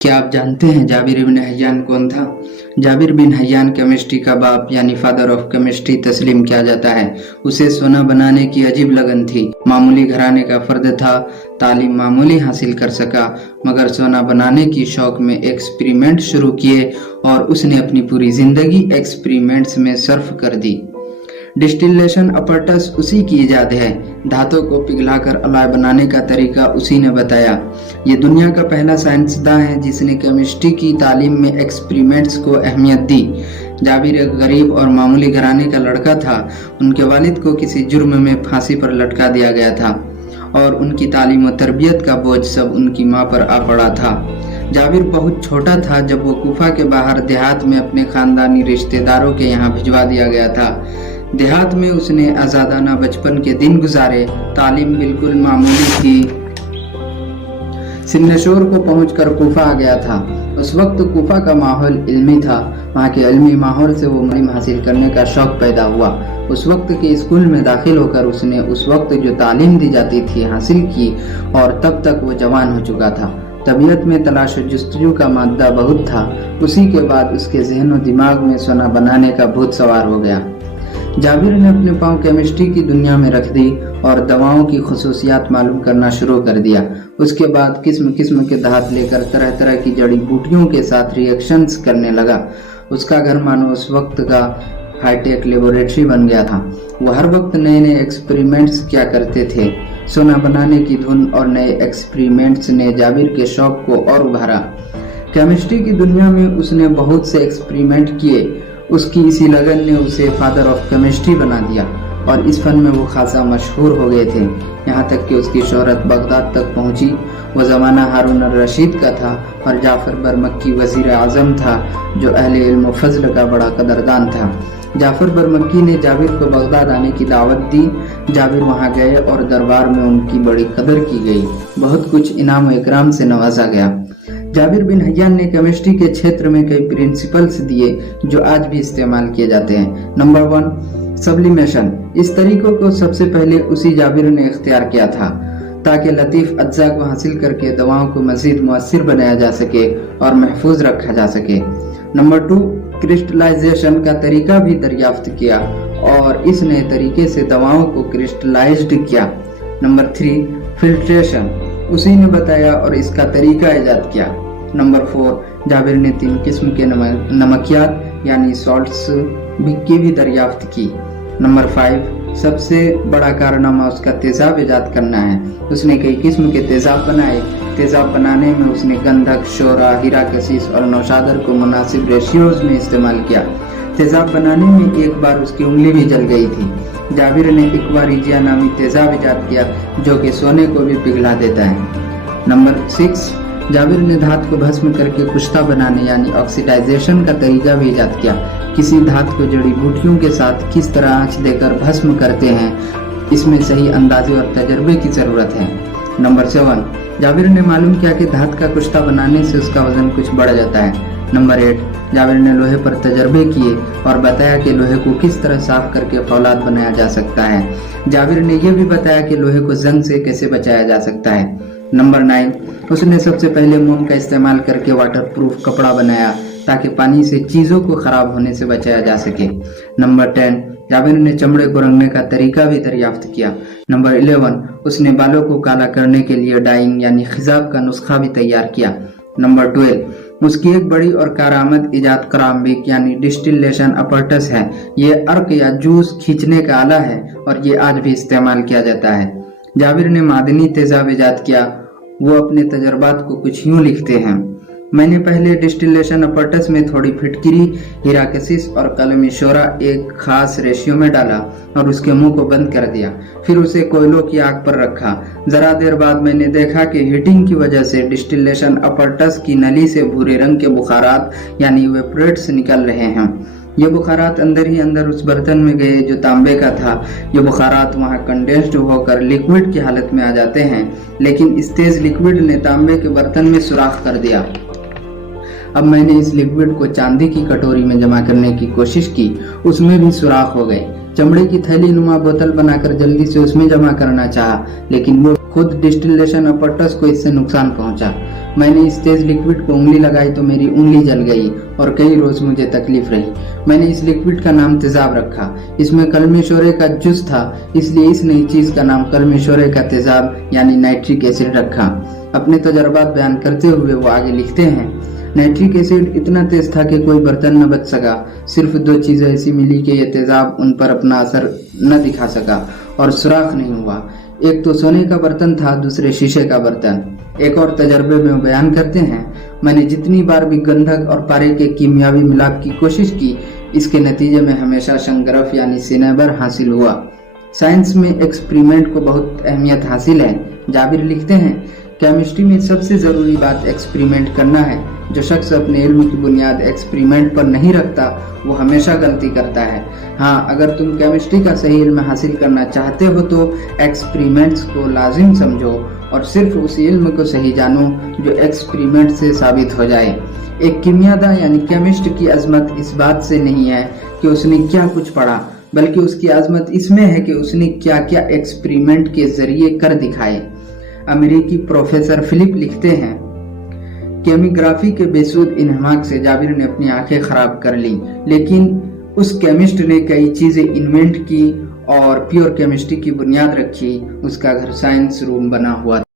क्या आप जानते हैं जाबिर बिन हय्यान कौन था? जाबिर बिन हय्यान केमिस्ट्री का बाप यानी फादर ऑफ केमिस्ट्री तस्लीम किया जाता है। उसे सोना बनाने की अजीब लगन थी। मामूली घराने का फर्द था, तालीम मामूली हासिल कर सका, मगर सोना बनाने की शौक में एक्सपेरिमेंट शुरू किए और उसने अपनी पूरी जिंदगी एक्सपेरिमेंट्स में सर्फ कर दी। डिस्टिलेशन अपरटस उसी की इजाद है। धातु को पिघलाकर अलॉय बनाने का तरीका उसी ने बताया। ये दुनिया का पहला साइंसदां है जिसने केमिस्ट्री की तालीम में एक्सपेरिमेंट्स को अहमियत दी। जाबिर एक गरीब और मामूली घराने का लड़का था। उनके वालिद को किसी जुर्म में फांसी पर लटका दिया गया था और उनकी तालीम और तरबियत का बोझ सब उनकी माँ पर आ पड़ा था। जाबिर बहुत छोटा था जब वो कूफा के बाहर देहात में अपने खानदानी रिश्तेदारों के यहाँ भिजवा दिया गया था। देहात में उसने आजादाना बचपन के दिन गुजारे। तालीम बिल्कुल मामूली थी। सिन्नशोर को पहुंचकर कूफा आ गया था। उस वक्त कूफा का माहौल इल्मी था। वहाँ के इल्मी माहौल से वो इल्म हासिल करने का शौक पैदा हुआ। उस वक्त के स्कूल में दाखिल होकर उसने उस वक्त जो तालीम दी जाती थी हासिल की और तब तक वो जवान हो चुका था। तबीयत में तलाश जुस्तजू का मादा बहुत था। उसी के बाद उसके जहन और दिमाग में सोना बनाने का भूत सवार हो गया। जाबिर ने अपने पांव केमिस्ट्री की दुनिया में रख दी और दवाओं की खुसूसियात मालूम करना शुरू कर दिया। उसके बाद किस्म किस्म के धात लेकर तरह तरह की जड़ी बूटियों के साथ रिएक्शंस करने लगा। उसका घर मानो उस वक्त का हाईटेक लेबोरेटरी बन गया था। वो हर वक्त नए नए एक्सपेरिमेंट्स किया करते थे। सोना बनाने की धुन और नए एक्सपेरिमेंट्स ने जाबिर के शौक को और उभारा। केमिस्ट्री की दुनिया में उसने बहुत से एक्सपेरिमेंट किए। उसकी इसी लगन ने उसे फादर ऑफ केमिस्ट्री बना दिया और इस फन में वो खासा मशहूर हो गए थे। यहाँ तक कि उसकी शोहरत बगदाद तक पहुंची। वो ज़माना हारून अल रशीद का था और जाफर बरमक्की वज़ीर आज़म था जो अहले इल्म फजल का बड़ा कदरदान था। जाफर बरमक्की ने जाबिर को बगदाद आने की दावत दी। जाबिर वहाँ गए और दरबार में उनकी बड़ी कदर की गई। बहुत कुछ इनाम व इकराम से नवाजा गया। जाबिर बिन हय्यान ने केमिस्ट्री के क्षेत्र में कई प्रिंसिपल्स दिए जो आज भी इस्तेमाल किए जाते हैं। Number 1, sublimation. इस तरीकों को सबसे पहले उसी जाबिर ने इख्तियार किया था ताकि लतीफ अज्जा को हासिल करके दवाओं को मजीद मुअस्सिर बनाया जा सके और महफूज रखा जा सके। नंबर 2, क्रिस्टलाइजेशन का तरीका भी दरियाफ्त किया और इस नए तरीके से दवाओं को क्रिस्टलाइज्ड किया। Number 3, filtration. उसी ने बताया और इसका तरीका ईजाद किया। नंबर 4, जाबिर ने 3 किस्म के नमकियात यानी सॉल्ट्स की भी दरियाफ्त की। नंबर 5, सबसे बड़ा कारनामा उसका तेजाब ईजाद करना है। उसने कई किस्म के तेजाब बनाए। तेजाब बनाने में उसने गंधक, शोरा, हीरा कसीस और नौशादर को मुनासिब रेशियोज में इस्तेमाल किया। तेजाब बनाने में एक बार उसकी उंगली भी जल गई थी। जाबिर ने इक्वारिजिया नामी तेजाब ईजाद किया जो कि सोने को भी पिघला देता है। नंबर 6, जाबिर ने धात को भस्म करके कुश्ता बनाने यानी ऑक्सीडाइजेशन का तरीका भी ईजाद किया। किसी धात को जड़ी बूटियों के साथ किस तरह आंच देकर भस्म करते हैं, इसमें सही अंदाजे और तजर्बे की जरूरत है। नंबर 7, जाबिर ने मालूम किया कि धात का कुश्ता बनाने से उसका वजन कुछ बढ़ जाता है। नंबर 8, जाबिर ने लोहे पर तजर्बे किए और बताया कि लोहे को किस तरह साफ करके फौलाद बनाया जा सकता है। जाबिर ने यह भी बताया कि लोहे को जंग से कैसे बचाया जा सकता है। नंबर 9, उसने सबसे पहले मोम का इस्तेमाल करके वाटर प्रूफ कपड़ा बनाया ताकि पानी से चीज़ों को खराब होने से बचाया जा सके। नंबर 10, जाबिर ने चमड़े को रंगने का तरीका भी दरियाफ्त किया। नंबर 11, उसने बालों को काला करने के लिए डाइंग यानी खिजाब का नुस्खा भी तैयार किया। नंबर 12, उसकी एक बड़ी और कारआमद इजाद कराम्बिक यानी डिस्टिलेशन अपरटस है। ये अर्क या जूस खींचने का आला है और ये आज भी इस्तेमाल किया जाता है। जाबिर ने मादनी तेजाब इजाद किया। वो अपने तजर्बात को कुछ यूं लिखते हैं। मैंने पहले डिस्टिलेशन अपरटस में थोड़ी फिटकिरी, हीरा कसीस और कलमी शोरा एक खास रेशियो में डाला और उसके मुंह को बंद कर दिया। फिर उसे कोयलों की आग पर रखा। जरा देर बाद मैंने देखा कि हीटिंग की वजह से डिस्टिलेशन अपरटस की नली से भूरे रंग के बुखारात यानी वेपोरेट्स निकल रहे हैं। ये बुखारात अंदर ही अंदर उस बर्तन में गए जो तांबे का था। ये बुखारात वहाँ कंडेंस्ड होकर लिक्विड की हालत में आ जाते हैं, लेकिन इस तेज लिक्विड ने तांबे के बर्तन में सुराख कर दिया। अब मैंने इस लिक्विड को चांदी की कटोरी में जमा करने की कोशिश की, उसमें भी सुराख हो गए। चमड़े की थैली नुमा बोतल बनाकर जल्दी से उसमें जमा करना चाहा, लेकिन वो खुद डिस्टिलेशन अपरटस को इससे नुकसान पहुंचा। मैंने इस तेज लिक्विड को उंगली लगाई तो मेरी उंगली जल गई और कई रोज मुझे तकलीफ रही। मैंने इस लिक्विड का नाम तेजाब रखा। इसमें कलमी शोरे का जूस था, इसलिए इस नई चीज का नाम कलमी शोरे का तेजाब यानी नाइट्रिक एसिड रखा। अपने तजर्बात बयान करते हुए वो आगे लिखते हैं, नाइट्रिक एसिड इतना तेज था कि कोई बर्तन न बच सका। सिर्फ 2 चीजें ऐसी मिली कि यह तेजाब उन पर अपना असर न दिखा सका और सुराख नहीं हुआ। एक तो सोने का बर्तन था, दूसरे शीशे का बर्तन। एक और तजर्बे में वो बयान करते हैं, मैंने जितनी बार भी गंधक और पारे के कीमियावी मिलाप की कोशिश की, इसके नतीजे में हमेशा शंकरफ यानी सिनेबर हासिल हुआ। साइंस में एक्सपेरिमेंट को बहुत अहमियत हासिल है। जाबिर लिखते हैं, केमिस्ट्री में सबसे जरूरी बात एक्सपेरिमेंट करना है। जो शख्स अपने इल्म की बुनियाद एक्सपेरिमेंट पर नहीं रखता वो हमेशा गलती करता है। हाँ, अगर तुम केमिस्ट्री का सही इल्म हासिल करना चाहते हो तो एक्सपेरिमेंट्स को लाजिम समझो और सिर्फ उस इल्म को सही जानो जो एक्सपेरिमेंट से साबित हो जाए। एक कीमियादा यानी केमिस्ट की अजमत इस बात से नहीं है कि उसने क्या कुछ पढ़ा, बल्कि उसकी अजमत इसमें है कि उसने क्या क्या एक्सपेरिमेंट के जरिए कर दिखाए। अमेरिकी प्रोफेसर फिलिप लिखते हैं, केमिग्राफी के बेसुध इन्हमाक से जाबिर ने अपनी आंखें खराब कर ली, लेकिन उस केमिस्ट ने कई चीजें इन्वेंट की और प्योर केमिस्ट्री की बुनियाद रखी। उसका घर साइंस रूम बना हुआ था।